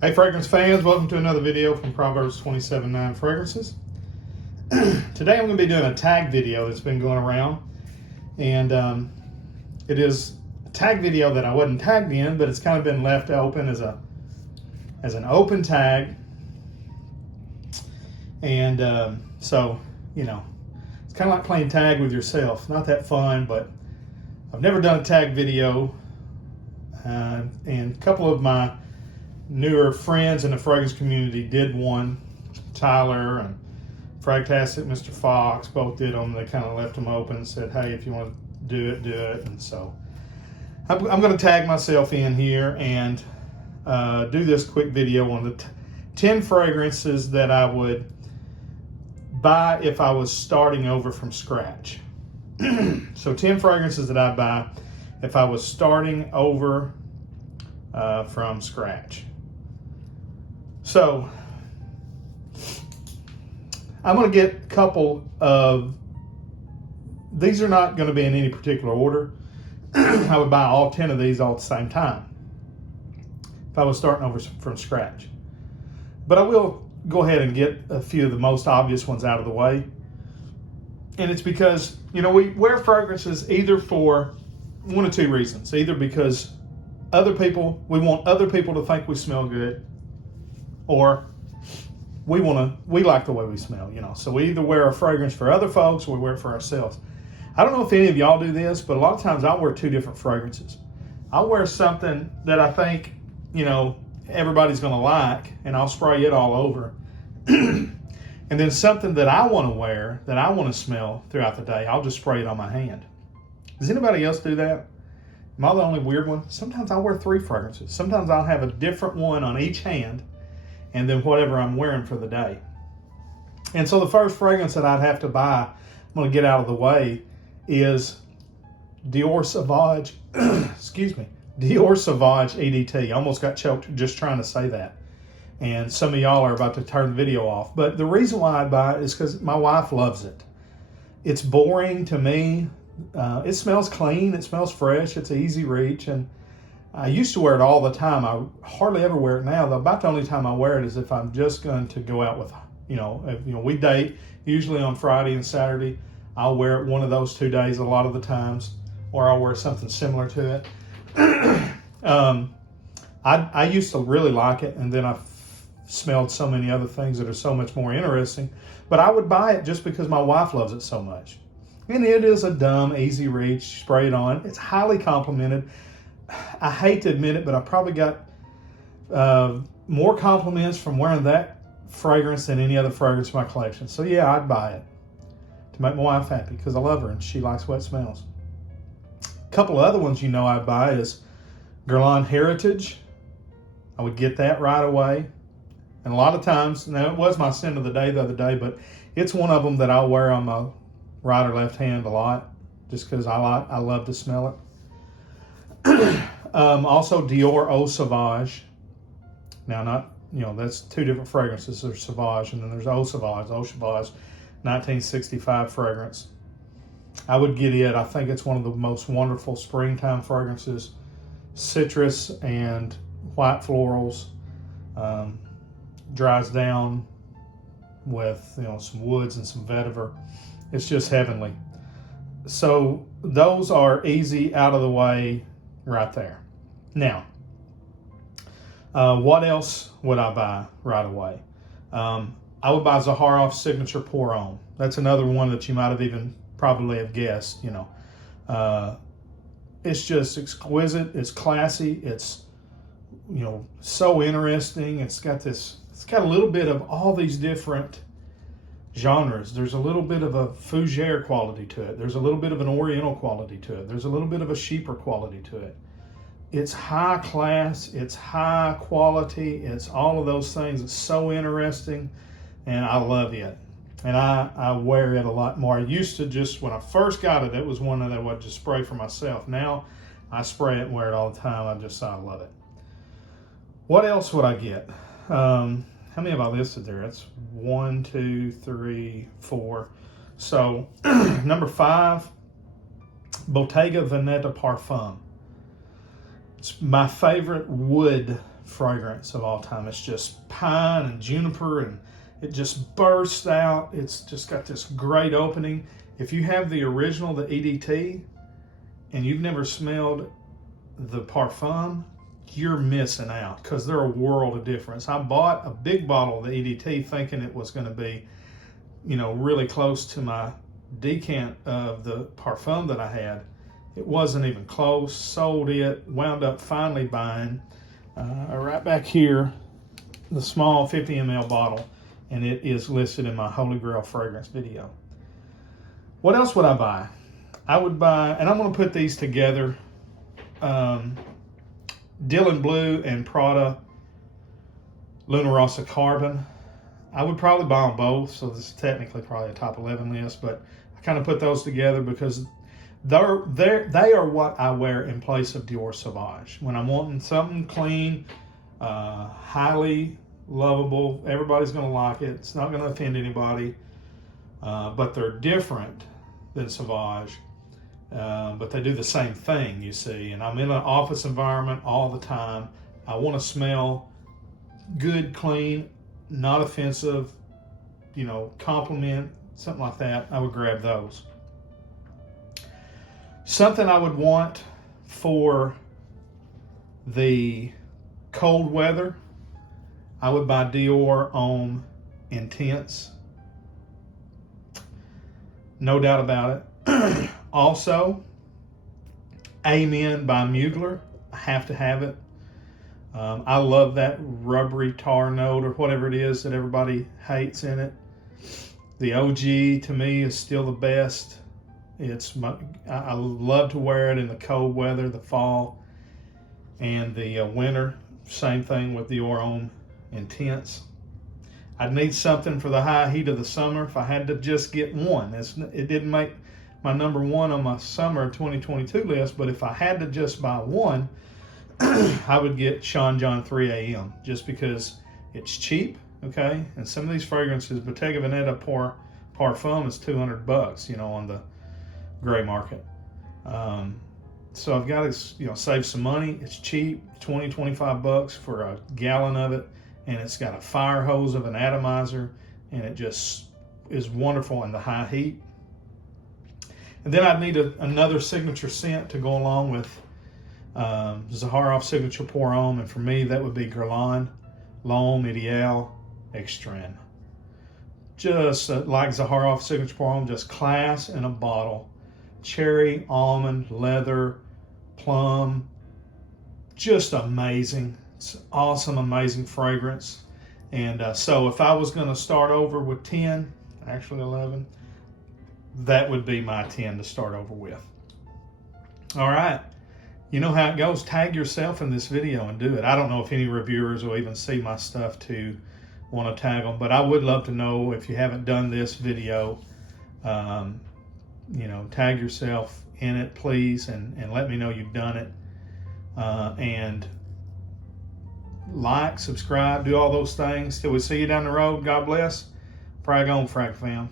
Hey fragrance fans, welcome to another video from Proverbs 27:9 Fragrances. Today I'm going to be doing a tag video that's been going around, and it is a tag video that I wasn't tagged in, but it's kind of been left open as an open tag. And so, you know, it's kind of like playing tag with yourself. Not that fun, but I've never done a tag video, and a couple of my newer friends in the fragrance community did one. Tyler and Fragtastic Mr. Fox both did them. They kind of left them open and said, hey, if you want to do it. And so I'm going to tag myself in here and do this quick video on the 10 fragrances that I would buy if I was starting over from scratch. So 10 fragrances that I'd buy if I was starting over from scratch. So I'm going to get a couple of, these are not going to be in any particular order. I would buy all 10 of these all at the same time if I was starting over from scratch. But I will go ahead and get a few of the most obvious ones out of the way. And it's because, you know, we wear fragrances either for one of two reasons. Either because we want other people to think we smell good, or we like the way we smell, you know. So we either wear a fragrance for other folks or we wear it for ourselves. I don't know if any of y'all do this, but a lot of times I'll wear two different fragrances. I'll wear something that I think, you know, everybody's going to like, and I'll spray it all over. And then something that I want to wear, that I want to smell throughout the day, I'll just spray it on my hand. Does anybody else do that? Am I the only weird one? Sometimes I'll wear 3 fragrances. Sometimes I'll have a different one on each hand, and then whatever I'm wearing for the day. And so the first fragrance that I'd have to buy, I'm going to get out of the way, is Dior Sauvage, Dior Sauvage EDT. I almost got choked just trying to say that. And some of y'all are about to turn the video off. But the reason why I buy it is because my wife loves it. It's boring to me. It smells clean. It smells fresh. It's an easy reach. And I used to wear it all the time. I hardly ever wear it now. About the only time I wear it is if I'm just going to go out with, we date usually on Friday and Saturday. I'll wear it one of those 2 days a lot of the times, or I'll wear something similar to it. I used to really like it, and then I smelled so many other things that are so much more interesting. But I would buy it just because my wife loves it so much. And it is a dumb, easy reach, spray it on. It's highly complimented. I hate to admit it, but I probably got more compliments from wearing that fragrance than any other fragrance in my collection. So yeah, I'd buy it to make my wife happy because I love her and she likes what smells. A couple of other ones I'd buy is Guerlain Heritage. I would get that right away. And a lot of times, now it was my scent of the day the other day, but it's one of them that I'll wear on my right or left hand a lot just because I love to smell it. Also Dior Eau Sauvage. Now, that's 2 different fragrances. There's Sauvage and then there's Eau Sauvage. Eau Sauvage, 1965 fragrance. I would get it. I think it's one of the most wonderful springtime fragrances. Citrus and white florals. Dries down with, some woods and some vetiver. It's just heavenly. So those are easy, out of the way, right there. Now, what else would I buy right away? I would buy Zaharoff's Signature Pour On. That's another one that you might have even probably have guessed. It's just exquisite. It's classy. It's so interesting. It's got a little bit of all these different genres. There's a little bit of a fougere quality to it. There's a little bit of an oriental quality to it. There's a little bit of a cheaper quality to it. It's high class, it's high quality, it's all of those things. It's so interesting, and I love it. And I wear it a lot more. I used to just, when I first got it, it was one that I would just spray for myself. Now I spray it and wear it all the time. I love it. What else would I get? How many have I listed there? That's 1, 2, 3, 4. So number 5, Bottega Veneta Parfum. It's my favorite wood fragrance of all time. It's just pine and juniper, and it just bursts out. It's just got this great opening. If you have the original, the EDT, and you've never smelled the parfum, you're missing out, because they're a world of difference. I bought a big bottle of the EDT thinking it was going to be, really close to my decant of the parfum that I had. It wasn't even close. Sold it, wound up finally buying right back here the small 50 ml bottle, and it is listed in my Holy Grail fragrance video. What else would I buy? I would buy, and I'm going to put these together, Dylan Blue and Prada Luna Rossa Carbon. I would probably buy them both, so this is technically probably a top 11 list, but I kind of put those together because they are what I wear in place of Dior Sauvage. When I'm wanting something clean, highly lovable, everybody's going to like it. It's not going to offend anybody, but they're different than Sauvage. But they do the same thing, you see. And I'm in an office environment all the time. I want to smell good, clean, not offensive, compliment, something like that. I would grab those. Something I would want for the cold weather, I would buy Dior Homme Intense. No doubt about it. Also, Amen by Mugler. I have to have it. I love that rubbery tar note or whatever it is that everybody hates in it. The OG to me is still the best. I love to wear it in the cold weather, the fall, and the winter. Same thing with Dior Homme Intense. I'd need something for the high heat of the summer if I had to just get one. It didn't make my number one on my summer 2022 list, but if I had to just buy one, I would get Sean John 3 AM just because it's cheap, okay? And some of these fragrances, Bottega Veneta Parfum is $200, on the gray market. So I've got to, save some money. It's cheap, 20, 25 bucks for a gallon of it, and it's got a fire hose of an atomizer, and it just is wonderful in the high heat. And then I'd need another signature scent to go along with Zaharoff Signature Pour Homme, and for me that would be Guerlain L'Homme Ideal Extreme. Just like Zaharoff Signature Pour Homme, just class in a bottle. Cherry, almond, leather, plum, just amazing. It's awesome, amazing fragrance. And so if I was going to start over with 10, actually 11, that would be my 10 to start over with. All right. You know how it goes. Tag yourself in this video and do it. I don't know if any reviewers will even see my stuff to want to tag them, but I would love to know if you haven't done this video, tag yourself in it, please, and let me know you've done it. And like, subscribe, do all those things. Till we see you down the road, God bless. Frag on, Frag fam.